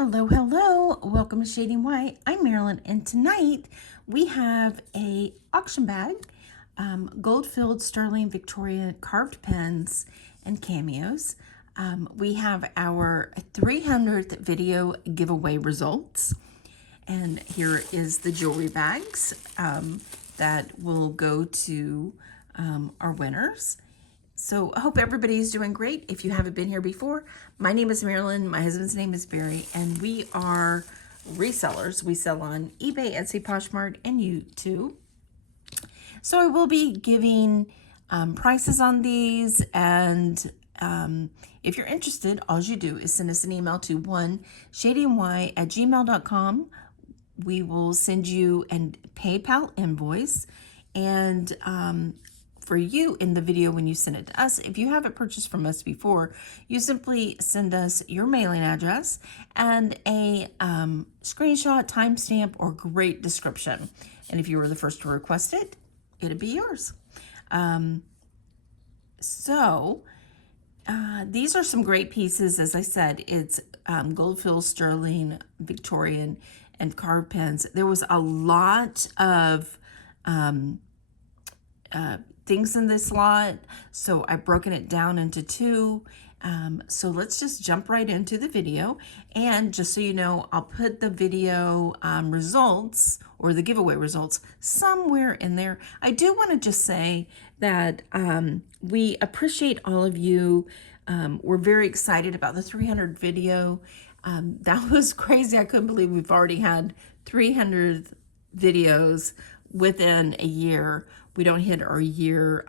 Hello, hello. Welcome to Shading White. I'm Marilyn, and tonight we have a auction bag, gold-filled sterling Victorian carved pens and cameos. We have our 300th video giveaway results, and here is the jewelry bags that will go to our winners. So I hope everybody's doing great. If you haven't been here before, my name is Marilyn. My husband's name is Barry, and we are resellers. We sell on eBay, Etsy, Poshmark, and YouTube. So I will be giving prices on these, and if you're interested, all you do is send us an email to shadingwhite@gmail.com. We will send you a PayPal invoice, and for you in the video when you send it to us. If you haven't purchased from us before, you simply send us your mailing address and a screenshot, timestamp, or great description. And if you were the first to request it, it'll be yours. These are some great pieces. As I said, it's gold-filled sterling, Victorian, and carved pens. There was a lot of things in this lot, so I've broken it down into two. So let's just jump right into the video. And just so you know, I'll put the video results or the giveaway results somewhere in there. I do want to just say that we appreciate all of you. We're very excited about the 300 video. That was crazy. I couldn't believe we've already had 300 videos within a year. We don't hit our year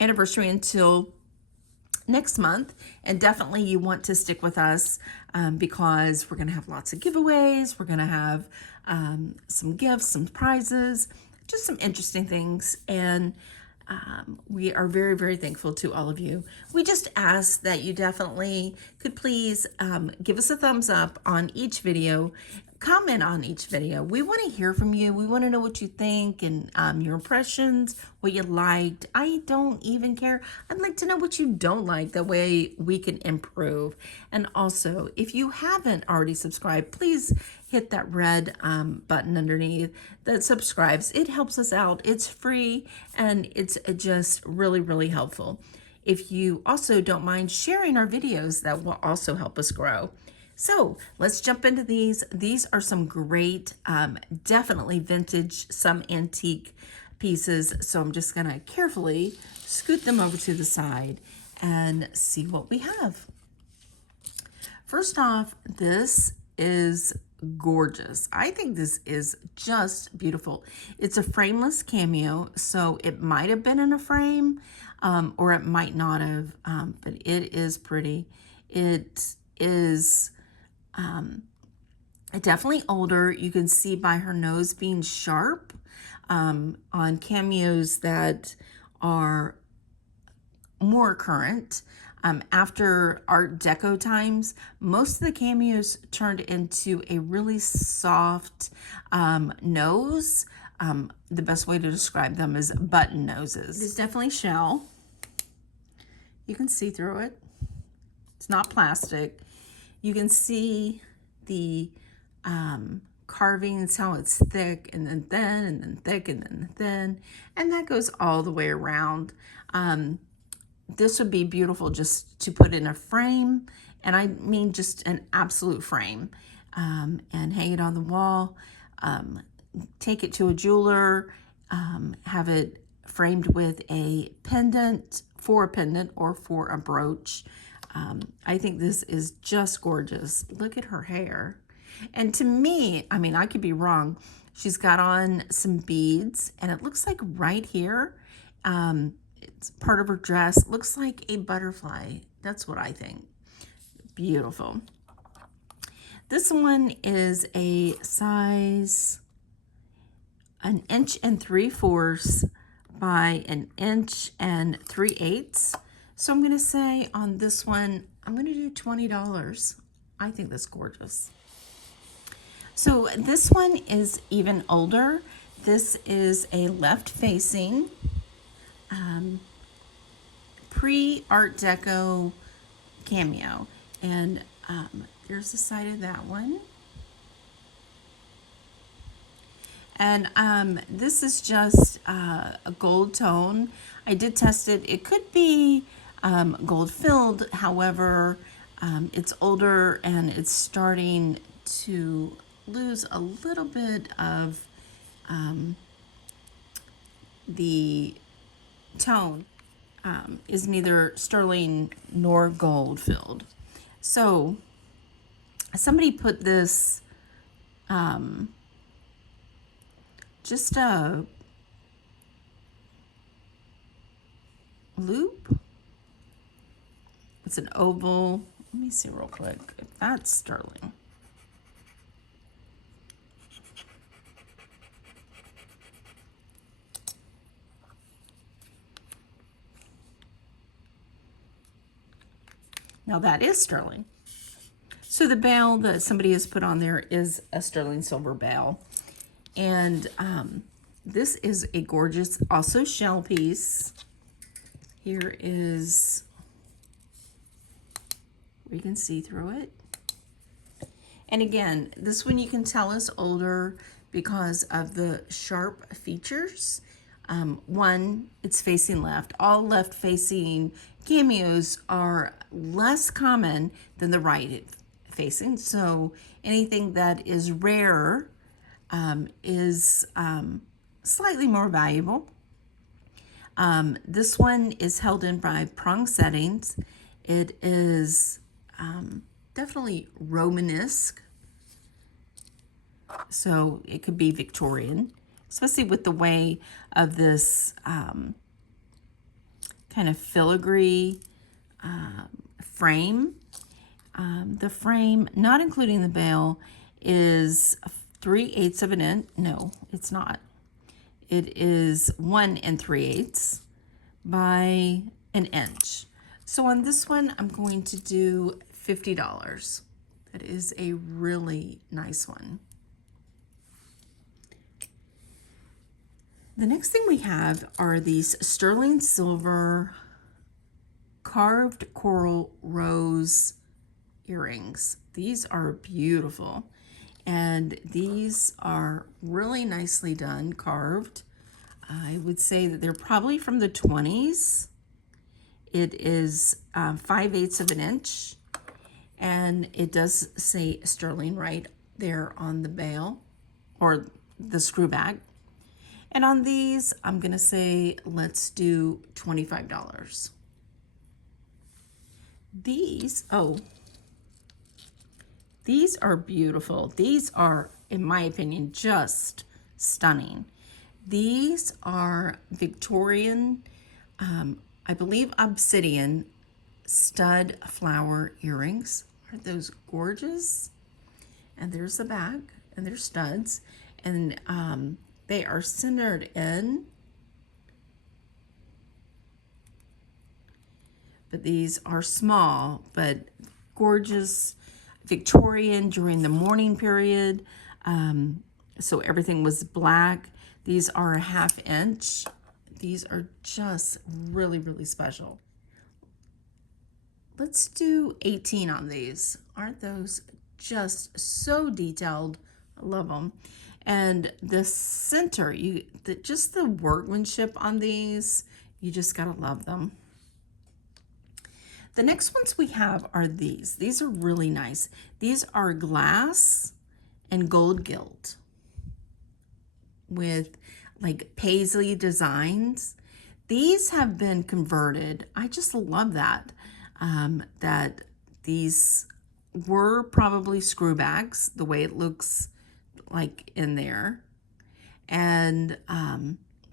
anniversary until next month, and definitely you want to stick with us because we're going to have lots of giveaways. We're going to have some gifts, some prizes, just some interesting things, and we are very, very thankful to all of you. We just ask that you definitely could please give us a thumbs up on each video. Comment on each video. We want to hear from you. We want to know what you think and your impressions, what you liked. I don't even care. I'd like to know what you don't like. That way we can improve. And also, if you haven't already subscribed, please hit that red button underneath that subscribes. It helps us out. It's free and it's just really, really helpful. If you also don't mind sharing our videos, that will also help us grow. So let's jump into these. These are some great, definitely vintage, some antique pieces. So I'm just gonna carefully scoot them over to the side and see what we have. First off, this is gorgeous. I think this is just beautiful. It's a frameless cameo, so it might have been in a frame or it might not have, but it is pretty. It is definitely older. You can see by her nose being sharp on cameos that are more current. After Art Deco times, most of the cameos turned into a really soft nose. The best way to describe them is button noses. It's definitely shell. You can see through it. It's not plastic. You can see the carvings, how it's thick and then thin and then thick and then thin, and that goes all the way around. This would be beautiful just to put in a frame, and I mean just an absolute frame, and hang it on the wall, take it to a jeweler, have it framed with a pendant, for a pendant or for a brooch. I think this is just gorgeous. Look at her hair. And to me, I mean, I could be wrong. She's got on some beads, and it looks like right here, it's part of her dress. It looks like a butterfly. That's what I think. Beautiful. This one is a size 1 3/4 by 1 3/8. So I'm going to say on this one, I'm going to do $20. I think that's gorgeous. So this one is even older. This is a left-facing pre-Art Deco cameo. And There's the side of that one. And this is just a gold tone. I did test it. It could be gold filled. However, it's older and it's starting to lose a little bit of the tone. Is neither sterling nor gold filled. So somebody put this just a loop. It's an oval. Let me see real quick if that's sterling. Now that is sterling. So the bail that somebody has put on there is a sterling silver bail. And this is a gorgeous, also shell piece. Here is, we can see through it. And again, this one you can tell is older because of the sharp features. One, it's facing left. All left facing cameos are less common than the right facing. So anything that is rare is slightly more valuable. This one is held in by prong settings. It is definitely Romanesque. So it could be Victorian, especially with the way of this kind of filigree frame. The frame, not including the bail, is 3/8 of an inch. No, it's not. It is 1 3/8 by an inch. So on this one, I'm going to do $50. That is a really nice one. The next thing we have are these sterling silver carved coral rose earrings. These are beautiful. And these are really nicely done, carved. I would say that they're probably from the 20s. It is 5/8 of an inch. And it does say sterling right there on the bail or the screw back. And on these, I'm going to say, let's do $25. These are beautiful. These are, in my opinion, just stunning. These are Victorian, I believe obsidian stud flower earrings. Aren't those gorgeous? And there's the back, and there's studs, and they are centered in. But these are small, but gorgeous, Victorian during the morning period. So everything was black. These are a 1/2 inch. These are just really, really special. Let's do 18 on these. Aren't those just so detailed? I love them. And the center, just the workmanship on these, you just gotta love them. The next ones we have are these. These are really nice. These are glass and gold gilt with like paisley designs. These have been converted. I just love that. That these were probably screwbacks, the way it looks like in there. And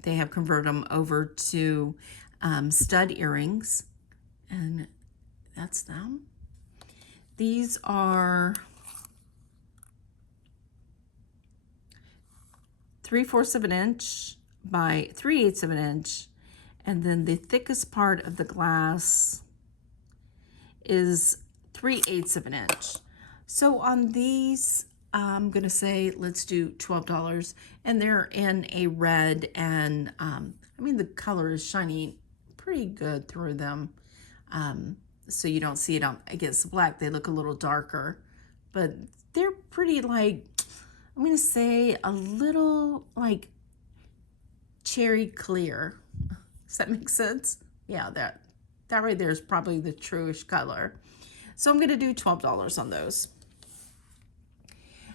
they have converted them over to stud earrings. And that's them. These are 3/4 of an inch by 3/8 of an inch. And then the thickest part of the glass is 3/8 of an inch. So on these, I'm gonna say, let's do $12. And they're in a red, and I mean, the color is shining pretty good through them. So you don't see it on against the black. They look a little darker, but they're pretty like, I'm going to say a little like cherry clear. Does that make sense? Yeah, that right there is probably the truish color. So I'm going to do $12 on those.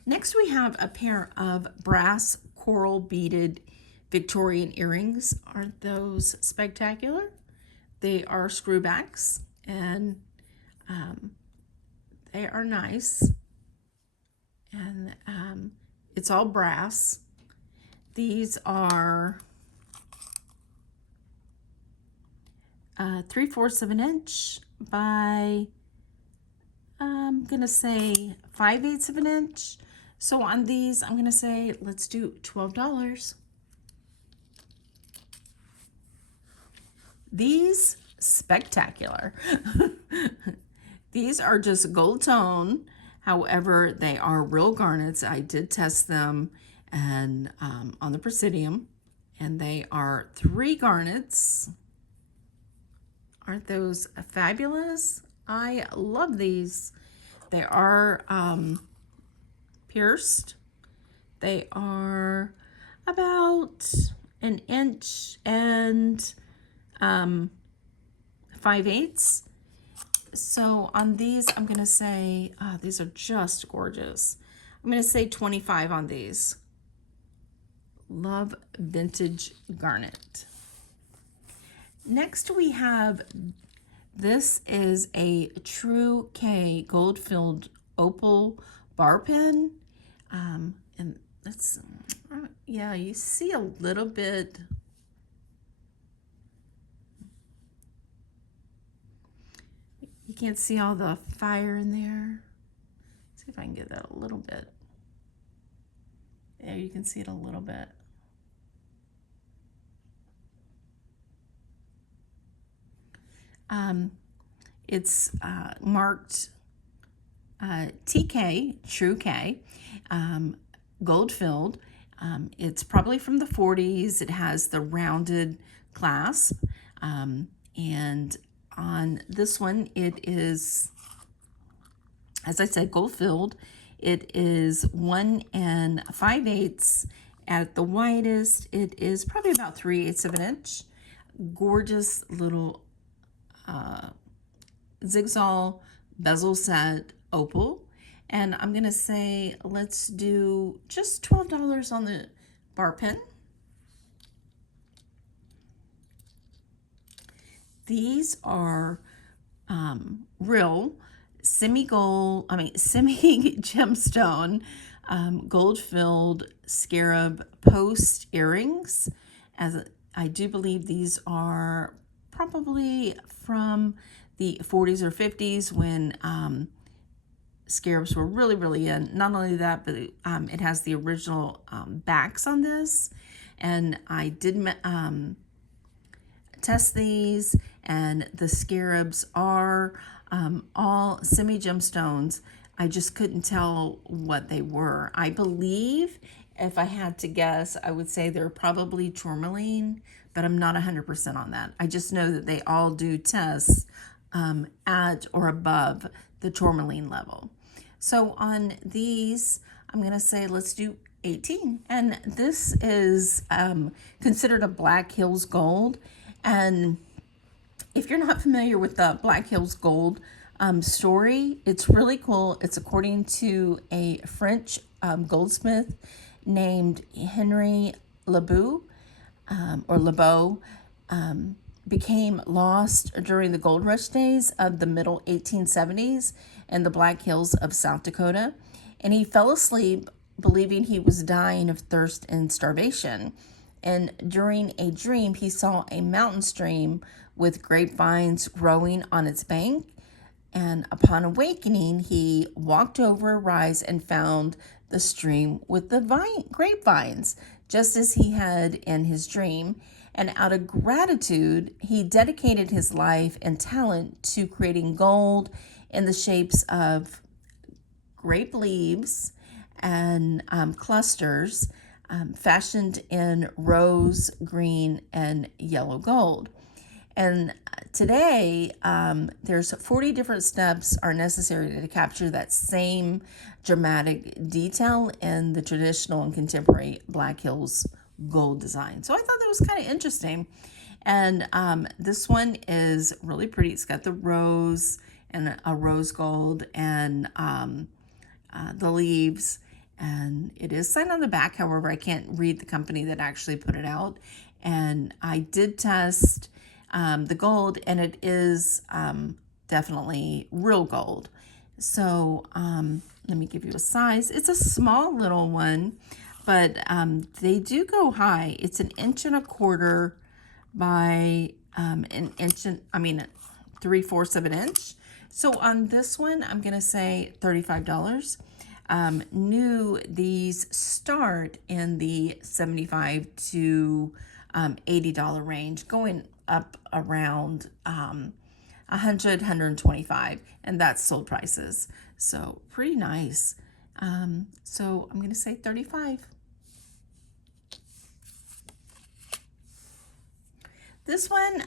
Next we have a pair of brass coral beaded Victorian earrings. Aren't those spectacular? They are screwbacks, and they are nice. And it's all brass. These are 3/4 of an inch by, I'm gonna say 5/8 of an inch. So on these, I'm gonna say, let's do $12. These, spectacular. These are just gold tone. However, they are real garnets. I did test them and on the Presidium, and they are 3 garnets. Aren't those fabulous? I love these. They are pierced. They are about an inch and 5/8. So on these, I'm going to say, these are just gorgeous. I'm going to say 25 on these. Love vintage garnet. Next we have, this is a True K gold-filled opal bar pen. And that's, yeah, you see a little bit. You can't see all the fire in there. Let's see if I can get that a little bit. There, you can see it a little bit. It's marked TK, True K, gold filled. It's probably from the 40s. It has the rounded clasp. And on this one, it is, as I said, gold filled. It is 1 5/8. At the widest, it is probably about 3/8 of an inch. Gorgeous little zigzag bezel set opal. And I'm going to say, let's do just $12 on the bar pen. These are real semi-gemstone, gold-filled scarab post earrings. As I do believe these are probably from the 40s or 50s when scarabs were really, really in. Not only that, but it has the original backs on this. And I did test these, and the scarabs are all semi-gemstones. I just couldn't tell what they were. I believe, if I had to guess, I would say they're probably tourmaline, but I'm not 100% on that. I just know that they all do tests at or above the tourmaline level. So on these, I'm going to say let's do 18. And this is considered a Black Hills Gold. And if you're not familiar with the Black Hills Gold story, it's really cool. It's according to a French goldsmith named Henry Lebeau, became lost during the gold rush days of the middle 1870s in the Black Hills of South Dakota. And he fell asleep believing he was dying of thirst and starvation. And during a dream, he saw a mountain stream with grapevines growing on its bank. And upon awakening, he walked over a rise and found the stream with the grapevines, just as he had in his dream. And out of gratitude, he dedicated his life and talent to creating gold in the shapes of grape leaves and clusters fashioned in rose, green, and yellow gold. And today, there's 40 different steps are necessary to capture that same dramatic detail in the traditional and contemporary Black Hills gold design. So I thought that was kind of interesting. And this one is really pretty. It's got the rose and a rose gold and the leaves. And it is signed on the back. However, I can't read the company that actually put it out. And I did test the gold, and it is definitely real gold. So let me give you a size. It's a small little one, but they do go high. It's 1.25 inches by an inch, 3/4 of an inch. So on this one, I'm gonna say $35. New, these start in the $75 to $80 range, going up around 100, 125, and that's sold prices. So pretty nice. So I'm gonna say 35. This one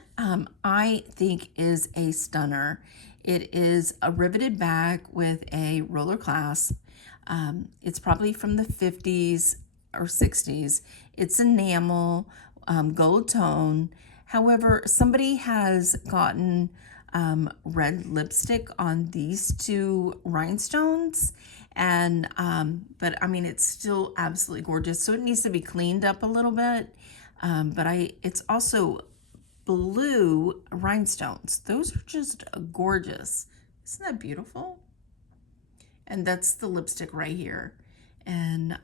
I think is a stunner. It is a riveted back with a roller clasp. It's probably from the 50s or 60s. It's enamel, gold tone. However, somebody has gotten red lipstick on these two rhinestones, and but I mean, it's still absolutely gorgeous. So it needs to be cleaned up a little bit. But it's also blue rhinestones. Those are just gorgeous. Isn't that beautiful? And that's the lipstick right here. And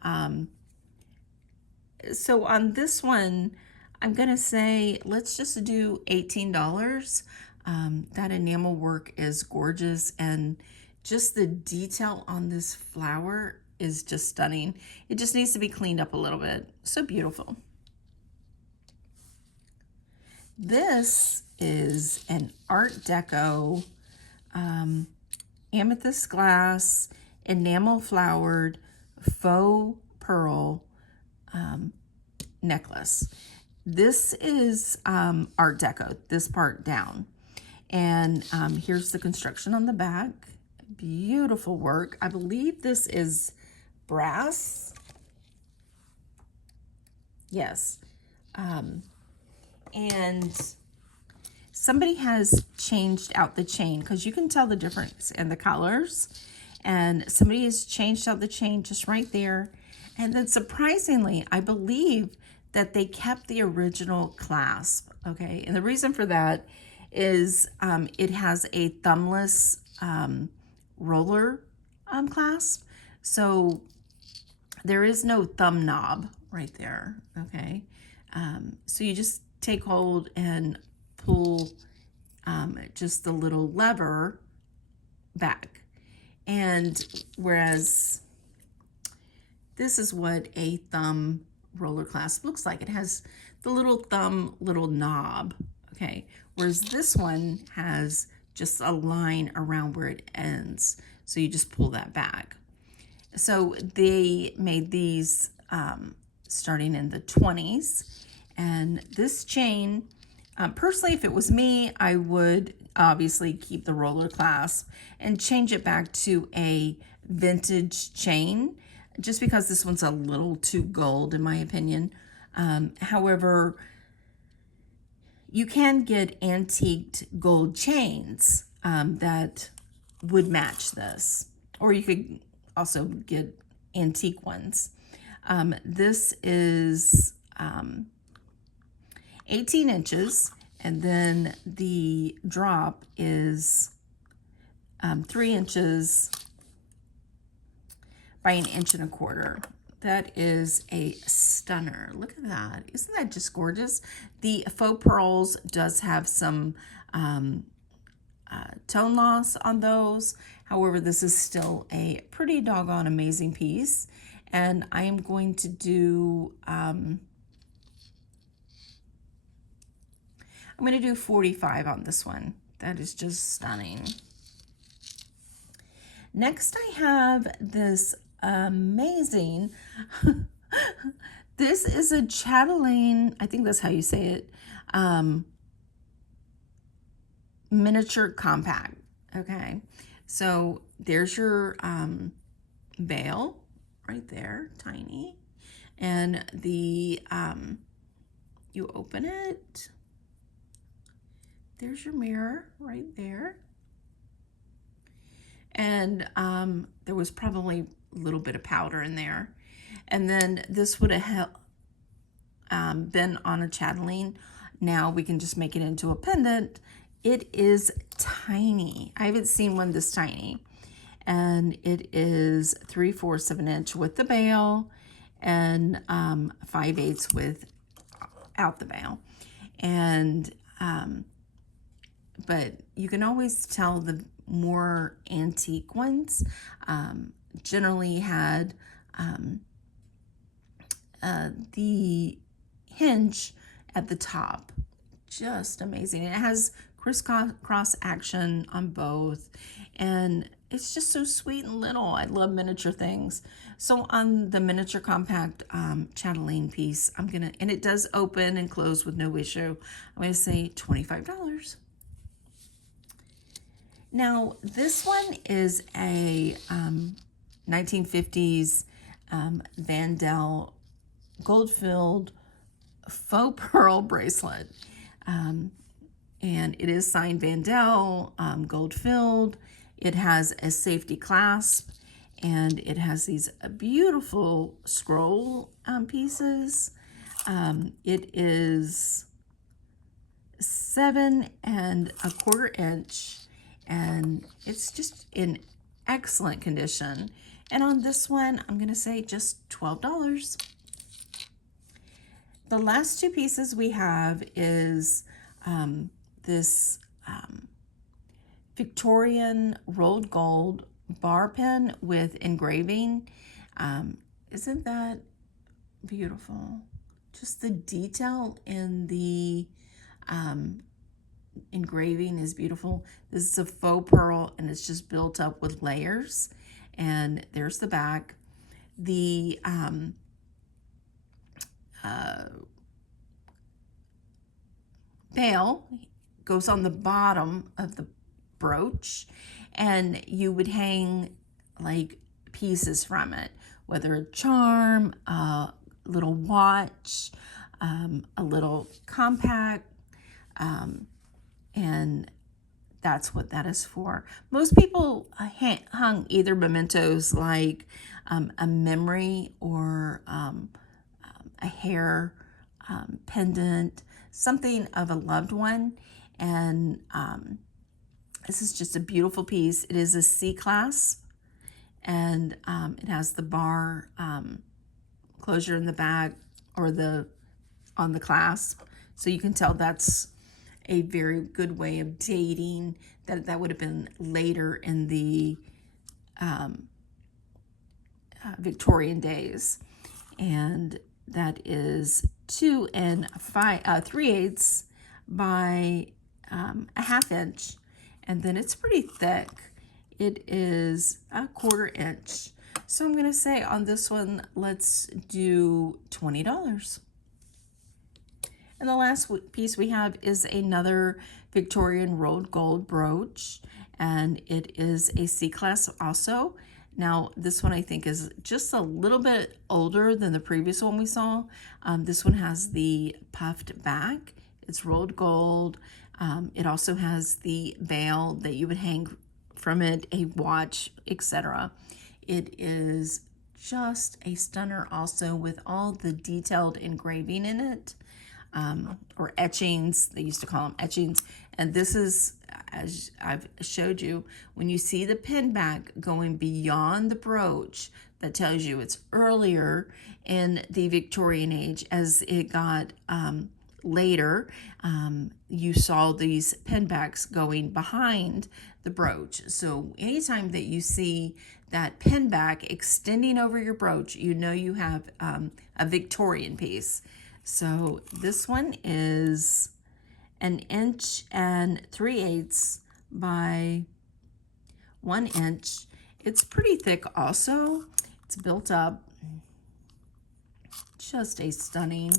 so on this one, I'm gonna say, let's just do $18. That enamel work is gorgeous, and just the detail on this flower is just stunning. It just needs to be cleaned up a little bit. So beautiful. This is an Art Deco amethyst glass, enamel flowered faux pearl necklace. This is Art Deco, this part down. And here's the construction on the back. Beautiful work. I believe this is brass. Yes. And somebody has changed out the chain, because you can tell the difference in the colors. And somebody has changed out the chain just right there. And then surprisingly, I believe that they kept the original clasp, okay? And the reason for that is it has a thumbless roller clasp. So there is no thumb knob right there, okay? So you just take hold and pull just the little lever back. And whereas this is what a thumb roller clasp looks like. It has the little thumb, little knob, okay? Whereas this one has just a line around where it ends. So you just pull that back. So they made these starting in the 20s. And this chain, personally, if it was me, I would obviously keep the roller clasp and change it back to a vintage chain, just because this one's a little too gold in my opinion. However, you can get antiqued gold chains that would match this, or you could also get antique ones. This is 18 inches, and then the drop is 3 inches by 1.25 inches. That is a stunner. Look at that. Isn't that just gorgeous? The faux pearls does have some tone loss on those. However, this is still a pretty doggone amazing piece. And I am going to do, I'm going to do 45 on this one. That is just stunning. Next, I have this amazing, this is a chatelaine, I think that's how you say it, miniature compact. Okay, so there's your veil right there, tiny, and the you open it. There's your mirror right there, and there was probably a little bit of powder in there, and then this would have been on a chatelaine. Now we can just make it into a pendant. It is tiny. I haven't seen one this tiny. And it is 3/4 of an inch with the bail and 5/8 without the bail. And, but you can always tell the more antique ones generally had the hinge at the top. Just amazing. It has crisscross action on both, and it's just so sweet and little. I love miniature things. So on the miniature compact chatelaine piece, I'm gonna, and it does open and close with no issue, I'm gonna say $25. Now this one is a 1950s Vandal gold-filled faux pearl bracelet. And it is signed Vandal, gold-filled. It has a safety clasp, and it has these beautiful scroll pieces. It is 7¼ inch, and it's just in excellent condition. And on this one, I'm gonna say just $12. The last two pieces we have is this Victorian rolled gold bar pen with engraving. Isn't that beautiful? Just the detail in the engraving is beautiful. This is a faux pearl, and it's just built up with layers. And there's the back. The bail goes on the bottom of the brooch, and you would hang like pieces from it, whether a charm, a little watch, a little compact, and that's what that is for. Most people hung either mementos like a memory or a hair pendant, something of a loved one. And this is just a beautiful piece. It is a C-clasp, and it has the bar closure in the back, or on the clasp. So you can tell that's a very good way of dating. That would have been later in the Victorian days. And that is 2 3/8 by 1/2 inch. And then it's pretty thick. It is 1/4 inch. So I'm gonna say on this one, let's do $20. And the last piece we have is another Victorian rolled gold brooch, and it is a C-clasp also. Now, this one I think is just a little bit older than the previous one we saw. This one has the puffed back. It's rolled gold. It also has the veil that you would hang from it, a watch, etc. It is just a stunner also, with all the detailed engraving in it. Or etchings, they used to call them etchings. And this is, as I've showed you, when you see the pin back going beyond the brooch, that tells you it's earlier in the Victorian age. As it got later, you saw these pin backs going behind the brooch. So anytime that you see that pin back extending over your brooch, you know you have a Victorian piece. So this one is 1 3/8 by 1 inch. It's pretty thick also. It's built up. Just a stunning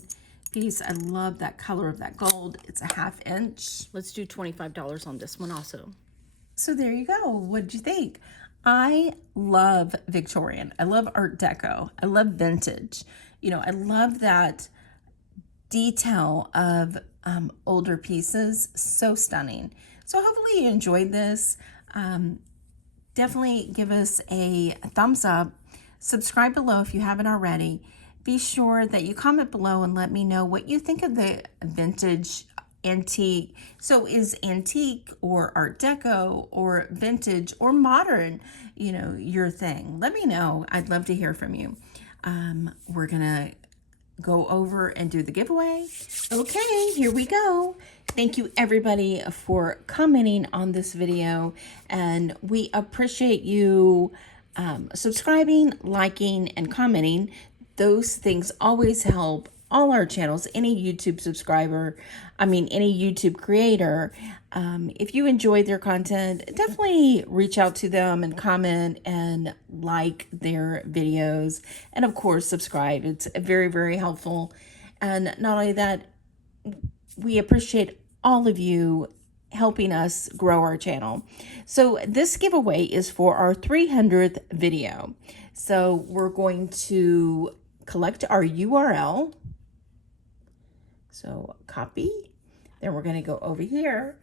piece. I love that color of that gold. It's a 1/2 inch. Let's do $25 on this one also. So there you go. What did you think? I love Victorian. I love Art Deco. I love vintage. You know, I love that detail of older pieces. So stunning. So hopefully you enjoyed this. Definitely give us a thumbs up. Subscribe below if you haven't already. Be sure that you comment below and let me know what you think of the vintage antique. So is antique or Art Deco or vintage or modern, you know, your thing? Let me know. I'd love to hear from you. We're gonna go over and do the giveaway. Okay, here we go. Thank you everybody for commenting on this video, and we appreciate you subscribing, liking, and commenting. Those things always help all our channels, any YouTube subscriber, any YouTube creator. If you enjoy their content, definitely reach out to them and comment and like their videos. And of course, subscribe. It's very, very helpful. And not only that, we appreciate all of you helping us grow our channel. So this giveaway is for our 300th video. So we're going to collect our URL. So copy, then we're going to go over here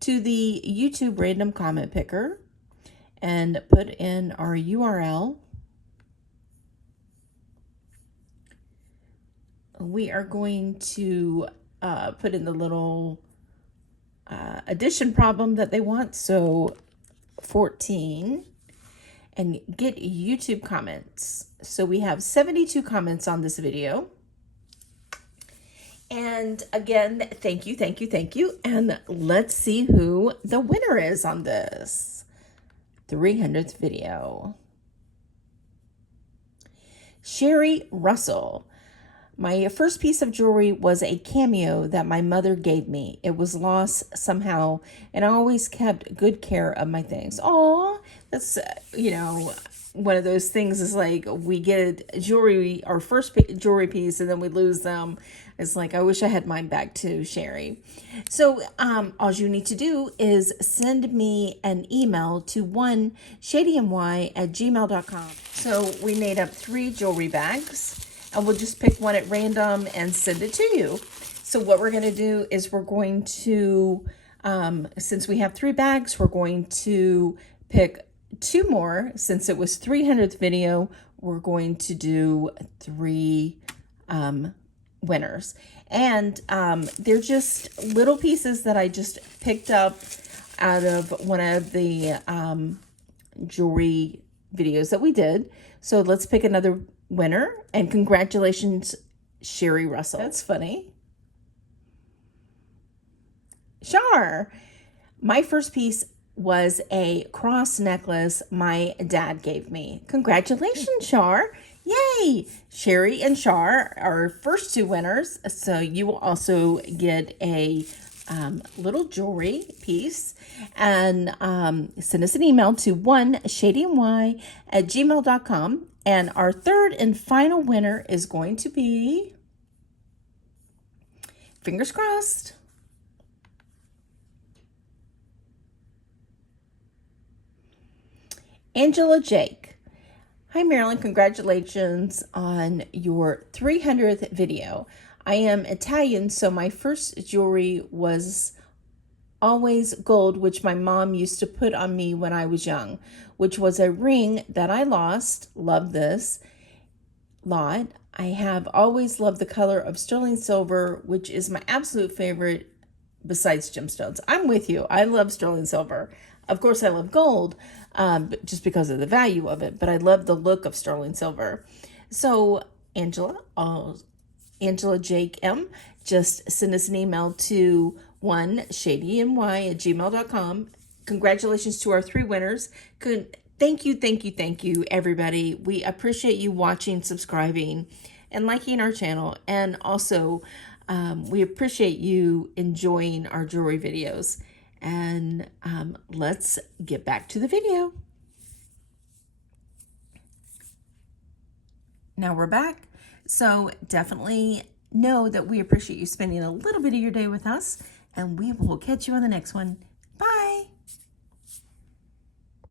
to the YouTube random comment picker and put in our URL. We are going to put in the little addition problem that they want. So 14, and get YouTube comments. So we have 72 comments on this video. And again, thank you, thank you, thank you. And let's see who the winner is on this 300th video. Sherry Russell. My first piece of jewelry was a Cameo that my mother gave me. It was lost somehow, and I always kept good care of my things. Aw, that's, one of those things is like we get jewelry, our first jewelry piece, and then we lose them. It's like, I wish I had mine back too, Sherry. So all you need to do is send me an email to shadym@gmail.com. So we made up 3 jewelry bags, and we'll just pick one at random and send it to you. So what we're going to do is we're going to, since we have 3 bags, we're going to pick 2 more. Since it was 300th video, we're going to do 3 winners. And they're just little pieces that I just picked up out of one of the jewelry videos that we did. So let's pick another winner, and congratulations, Sherry Russell. That's funny. Char, my first piece was a cross necklace my dad gave me. Congratulations, Char. Yay! Sherry and Char are first 2 winners. So you will also get a little jewelry piece, and send us an email to shadymy@gmail.com. And our 3rd and final winner is going to be, fingers crossed, Angela Jake. Hi, Marilyn. Congratulations on your 300th video. I am Italian, so my first jewelry was always gold, which my mom used to put on me when I was young, which was a ring that I lost. Love this lot. I have always loved the color of sterling silver, which is my absolute favorite besides gemstones. I'm with you. I love sterling silver. Of course, I love gold, but just because of the value of it, but I love the look of sterling silver. So Angela Jake M, just send us an email to shadymy@gmail.com. Congratulations to our 3 winners. Thank you, everybody. We appreciate you watching, subscribing, and liking our channel. And also, we appreciate you enjoying our jewelry videos. And let's get back to the video. Now we're back. So definitely know that we appreciate you spending a little bit of your day with us, and we will catch you on the next one. Bye.